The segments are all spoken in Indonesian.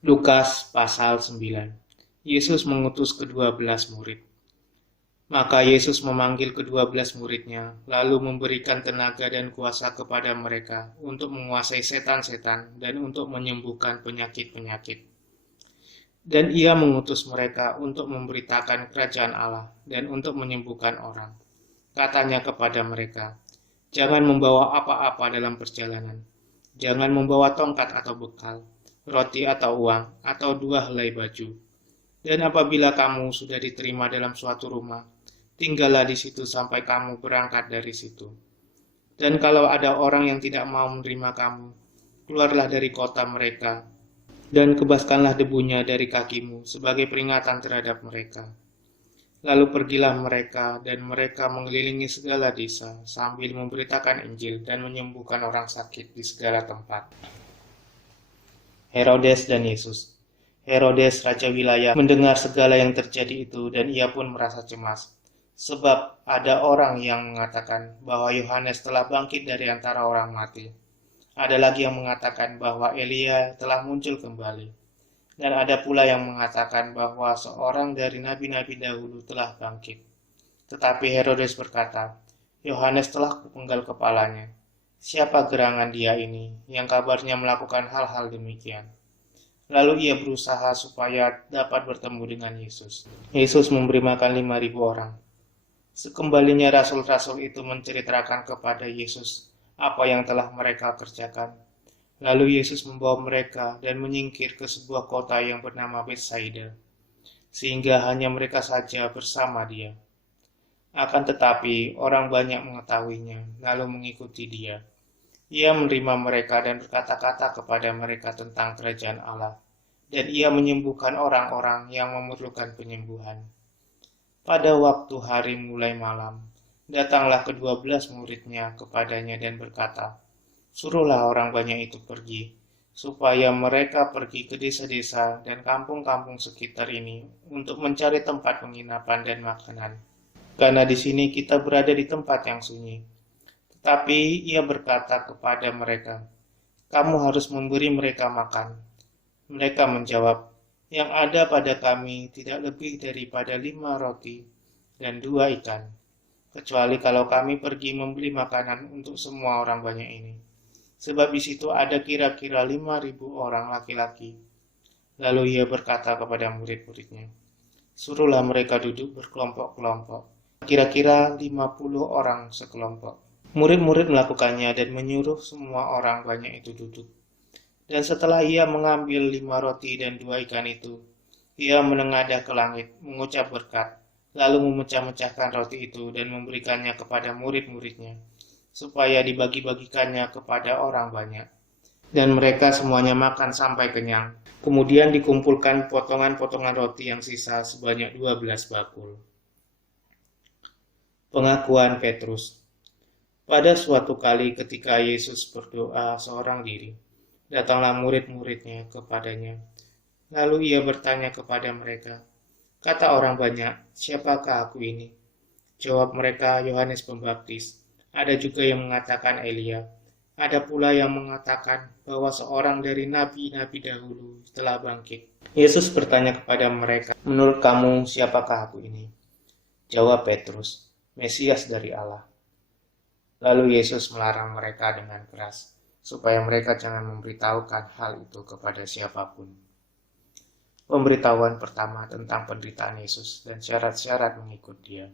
Lukas pasal 9. Yesus mengutus ke-12 murid. Maka Yesus memanggil ke-12 muridnya, lalu memberikan tenaga dan kuasa kepada mereka untuk menguasai setan-setan dan untuk menyembuhkan penyakit-penyakit. Dan ia mengutus mereka untuk memberitakan kerajaan Allah dan untuk menyembuhkan orang. Katanya kepada mereka, jangan membawa apa-apa dalam perjalanan. Jangan membawa tongkat atau bekal, roti atau uang, atau 2 helai baju. Dan apabila kamu sudah diterima dalam suatu rumah, tinggallah di situ sampai kamu berangkat dari situ. Dan kalau ada orang yang tidak mau menerima kamu, keluarlah dari kota mereka, dan kebaskanlah debunya dari kakimu sebagai peringatan terhadap mereka. Lalu pergilah mereka, dan mereka mengelilingi segala desa, sambil memberitakan Injil dan menyembuhkan orang sakit di segala tempat. Herodes dan Yesus. Herodes, raja wilayah, mendengar segala yang terjadi itu dan ia pun merasa cemas. Sebab ada orang yang mengatakan bahwa Yohanes telah bangkit dari antara orang mati. Ada lagi yang mengatakan bahwa Elia telah muncul kembali. Dan ada pula yang mengatakan bahwa seorang dari nabi-nabi dahulu telah bangkit. Tetapi Herodes berkata, Yohanes telah kupenggal kepalanya. Siapa gerangan dia ini yang kabarnya melakukan hal-hal demikian? Lalu ia berusaha supaya dapat bertemu dengan Yesus. Yesus memberi makan 5.000 orang. Sekembalinya rasul-rasul itu menceritakan kepada Yesus apa yang telah mereka kerjakan. Lalu Yesus membawa mereka dan menyingkir ke sebuah kota yang bernama Betsaida, sehingga hanya mereka saja bersama dia. Akan tetapi orang banyak mengetahuinya, lalu mengikuti dia. Ia menerima mereka dan berkata-kata kepada mereka tentang kerajaan Allah, dan ia menyembuhkan orang-orang yang memerlukan penyembuhan. Pada waktu hari mulai malam, datanglah ke-12 muridnya kepadanya dan berkata, suruhlah orang banyak itu pergi, supaya mereka pergi ke desa-desa dan kampung-kampung sekitar ini untuk mencari tempat penginapan dan makanan. Karena di sini kita berada di tempat yang sunyi. Tetapi ia berkata kepada mereka, kamu harus memberi mereka makan. Mereka menjawab, yang ada pada kami tidak lebih daripada 5 roti dan 2 ikan, kecuali kalau kami pergi membeli makanan untuk semua orang banyak ini. Sebab di situ ada kira-kira 5.000 orang laki-laki. Lalu ia berkata kepada murid-muridnya, suruhlah mereka duduk berkelompok-kelompok, kira-kira 50 orang sekelompok. Murid-murid melakukannya dan menyuruh semua orang banyak itu duduk. Dan setelah ia mengambil 5 roti dan 2 ikan itu, ia menengadah ke langit, mengucap berkat, lalu memecah-mecahkan roti itu dan memberikannya kepada murid-muridnya, supaya dibagi-bagikannya kepada orang banyak. Dan mereka semuanya makan sampai kenyang. Kemudian dikumpulkan potongan-potongan roti yang sisa sebanyak 12 bakul. Pengakuan Petrus. Pada suatu kali ketika Yesus berdoa seorang diri, datanglah murid-muridnya kepadanya. Lalu ia bertanya kepada mereka, kata orang banyak, siapakah aku ini? Jawab mereka, Yohanes Pembaptis. Ada juga yang mengatakan Elia. Ada pula yang mengatakan bahwa seorang dari nabi-nabi dahulu telah bangkit. Yesus bertanya kepada mereka, menurut kamu siapakah aku ini? Jawab Petrus, Mesias dari Allah. Lalu Yesus melarang mereka dengan keras, supaya mereka jangan memberitahukan hal itu kepada siapapun. Pemberitahuan pertama tentang penderitaan Yesus dan syarat-syarat mengikut dia.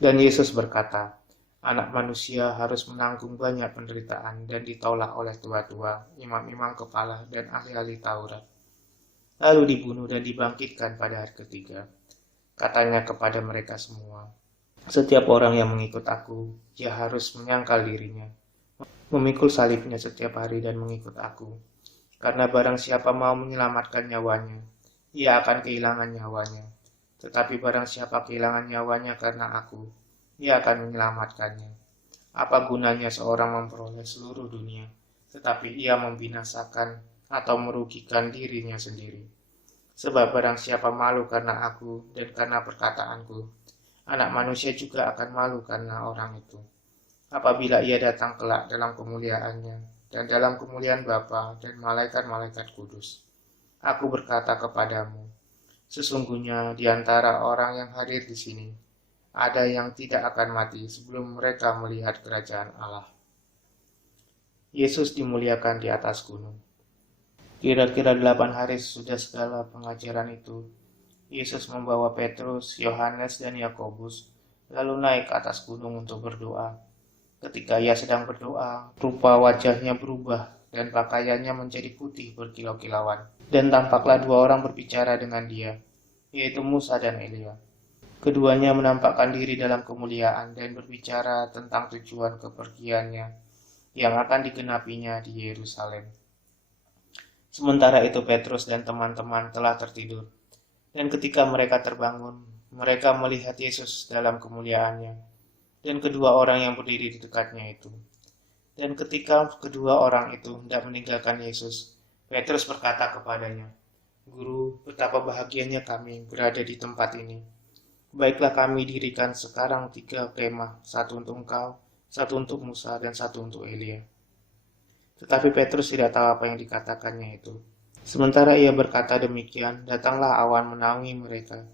Dan Yesus berkata, anak manusia harus menanggung banyak penderitaan dan ditolak oleh tua-tua, imam-imam kepala, dan ahli-ahli Taurat. Lalu dibunuh dan dibangkitkan pada hari ketiga. Katanya kepada mereka semua, setiap orang yang mengikut aku, ia harus menyangkal dirinya, memikul salibnya setiap hari dan mengikut aku. Karena barang siapa mau menyelamatkan nyawanya, ia akan kehilangan nyawanya. Tetapi barang siapa kehilangan nyawanya karena aku, ia akan menyelamatkannya. Apa gunanya seorang memperoleh seluruh dunia, tetapi ia membinasakan atau merugikan dirinya sendiri? Sebab barang siapa malu karena aku dan karena perkataanku, anak manusia juga akan malu karena orang itu. Apabila ia datang kelak dalam kemuliaannya, dan dalam kemuliaan Bapa dan malaikat-malaikat kudus. Aku berkata kepadamu, sesungguhnya di antara orang yang hadir di sini, ada yang tidak akan mati sebelum mereka melihat kerajaan Allah." Yesus dimuliakan di atas gunung. Kira-kira 8 hari sesudah segala pengajaran itu, Yesus membawa Petrus, Yohanes, dan Yakobus, lalu naik ke atas gunung untuk berdoa. Ketika ia sedang berdoa, rupa wajahnya berubah dan pakaiannya menjadi putih berkilau-kilauan. Dan tampaklah 2 orang berbicara dengan dia, yaitu Musa dan Elia. Keduanya menampakkan diri dalam kemuliaan dan berbicara tentang tujuan kepergiannya yang akan digenapinya di Yerusalem. Sementara itu Petrus dan teman-teman telah tertidur, dan ketika mereka terbangun, mereka melihat Yesus dalam kemuliaannya, dan kedua orang yang berdiri di dekatnya itu. Dan ketika kedua orang itu hendak meninggalkan Yesus, Petrus berkata kepadanya, "Guru, betapa bahagianya kami berada di tempat ini. Baiklah kami dirikan sekarang 3 kemah, satu untuk engkau, satu untuk Musa, dan satu untuk Elia." Tetapi Petrus tidak tahu apa yang dikatakannya itu. Sementara ia berkata demikian, datanglah awan menaungi mereka.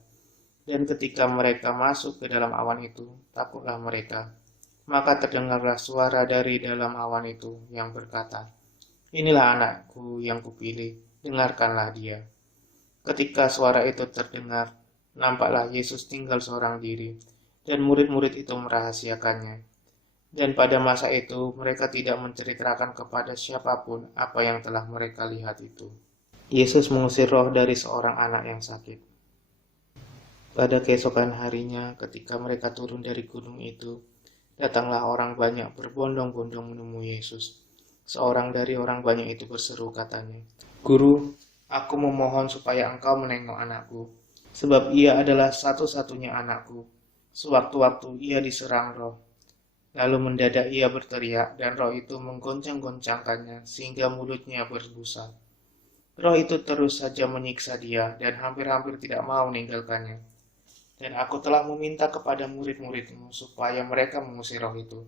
Dan ketika mereka masuk ke dalam awan itu, takutlah mereka. Maka terdengarlah suara dari dalam awan itu yang berkata, "Inilah anakku yang kupilih, dengarkanlah dia." Ketika suara itu terdengar, nampaklah Yesus tinggal seorang diri, dan murid-murid itu merahasiakannya. Dan pada masa itu mereka tidak menceritakan kepada siapapun apa yang telah mereka lihat itu. Yesus mengusir roh dari seorang anak yang sakit. Pada keesokan harinya, ketika mereka turun dari gunung itu, datanglah orang banyak berbondong-bondong menemui Yesus. Seorang dari orang banyak itu berseru katanya, "Guru, aku memohon supaya engkau menengok anakku, sebab ia adalah satu-satunya anakku. Sewaktu-waktu ia diserang roh. Lalu mendadak ia berteriak, dan roh itu menggoncang-goncangkannya, sehingga mulutnya berbusa. Roh itu terus saja menyiksa dia, dan hampir-hampir tidak mau meninggalkannya. Dan aku telah meminta kepada murid-muridmu, supaya mereka mengusir roh itu.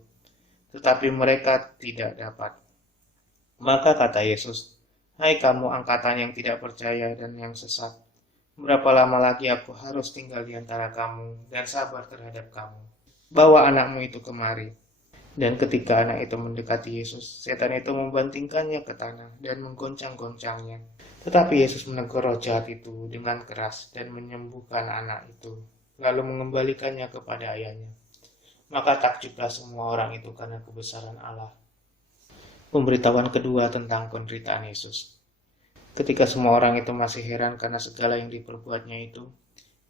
Tetapi mereka tidak dapat." Maka kata Yesus, "Hai kamu angkatan yang tidak percaya dan yang sesat, berapa lama lagi aku harus tinggal di antara kamu, dan sabar terhadap kamu? Bawa anakmu itu kemari." Dan ketika anak itu mendekati Yesus, setan itu membantingkannya ke tanah dan menggoncang-goncangnya. Tetapi Yesus menegur roh jahat itu dengan keras dan menyembuhkan anak itu, lalu mengembalikannya kepada ayahnya. Maka takjublah semua orang itu karena kebesaran Allah. Pemberitahuan kedua tentang penderitaan Yesus. Ketika semua orang itu masih heran karena segala yang diperbuatnya itu,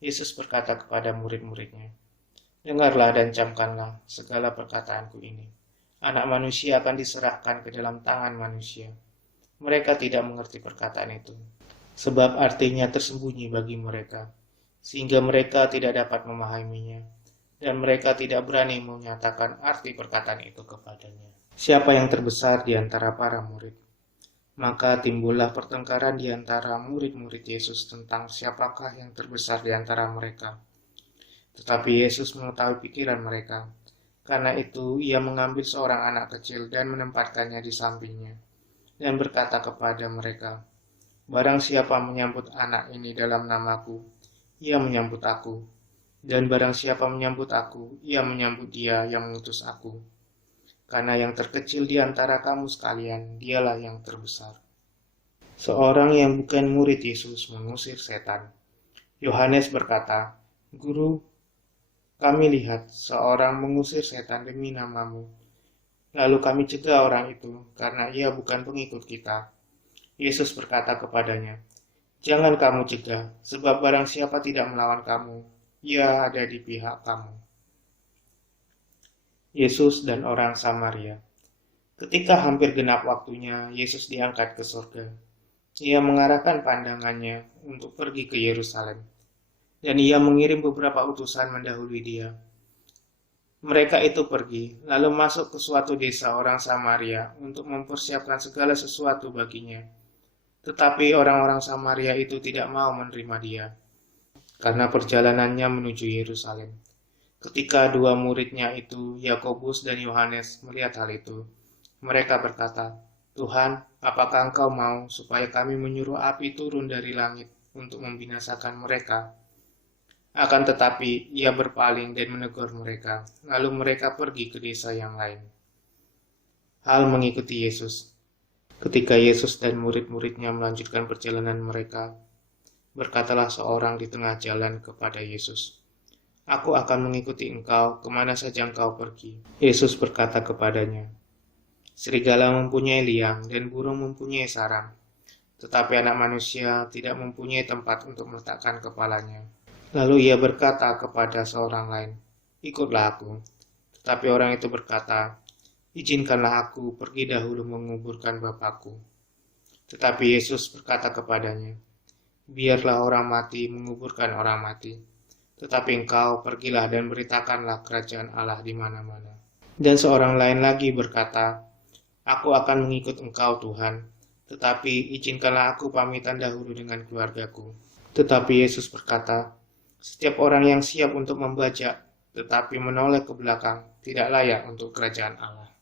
Yesus berkata kepada murid-muridnya, "Dengarlah dan camkanlah segala perkataanku ini. Anak manusia akan diserahkan ke dalam tangan manusia." Mereka tidak mengerti perkataan itu, sebab artinya tersembunyi bagi mereka, sehingga mereka tidak dapat memahaminya, dan mereka tidak berani menyatakan arti perkataan itu kepadanya. Siapa yang terbesar di antara para murid? Maka timbullah pertengkaran di antara murid-murid Yesus tentang siapakah yang terbesar di antara mereka. Tetapi Yesus mengetahui pikiran mereka. Karena itu ia mengambil seorang anak kecil dan menempatkannya di sampingnya, dan berkata kepada mereka, "Barang siapa menyambut anak ini dalam namaku, ia menyambut aku. Dan barang siapa menyambut aku, ia menyambut dia yang mengutus aku. Karena yang terkecil di antara kamu sekalian, dialah yang terbesar." Seorang yang bukan murid Yesus mengusir setan. Yohanes berkata, "Guru, kami lihat seorang mengusir setan demi namamu. Lalu kami cegah orang itu, karena ia bukan pengikut kita." Yesus berkata kepadanya, "Jangan kamu cegah, sebab barang siapa tidak melawan kamu, ia ada di pihak kamu." Yesus dan orang Samaria. Ketika hampir genap waktunya, Yesus diangkat ke surga. Ia mengarahkan pandangannya untuk pergi ke Yerusalem, dan ia mengirim beberapa utusan mendahului dia. Mereka itu pergi, lalu masuk ke suatu desa orang Samaria untuk mempersiapkan segala sesuatu baginya. Tetapi orang-orang Samaria itu tidak mau menerima dia, karena perjalanannya menuju Yerusalem. Ketika 2 muridnya itu, Yakobus dan Yohanes, melihat hal itu, mereka berkata, Tuhan, apakah Engkau mau supaya kami menyuruh api turun dari langit untuk membinasakan mereka? Akan tetapi ia berpaling dan menegur mereka, lalu mereka pergi ke desa yang lain. Hal mengikuti Yesus. Ketika Yesus dan murid-muridnya melanjutkan perjalanan mereka, berkatalah seorang di tengah jalan kepada Yesus, "Aku akan mengikuti engkau kemana saja engkau pergi." Yesus berkata kepadanya, "Serigala mempunyai liang dan burung mempunyai sarang, tetapi anak manusia tidak mempunyai tempat untuk meletakkan kepalanya." Lalu ia berkata kepada seorang lain, "Ikutlah aku." Tetapi orang itu berkata, "Izinkanlah aku pergi dahulu menguburkan Bapakku." Tetapi Yesus berkata kepadanya, "Biarlah orang mati menguburkan orang mati, tetapi engkau pergilah dan beritakanlah kerajaan Allah di mana-mana." Dan seorang lain lagi berkata, "Aku akan mengikut engkau Tuhan, tetapi izinkanlah aku pamitan dahulu dengan keluargaku." Tetapi Yesus berkata, "Setiap orang yang siap untuk membajak, tetapi menoleh ke belakang, tidak layak untuk kerajaan Allah."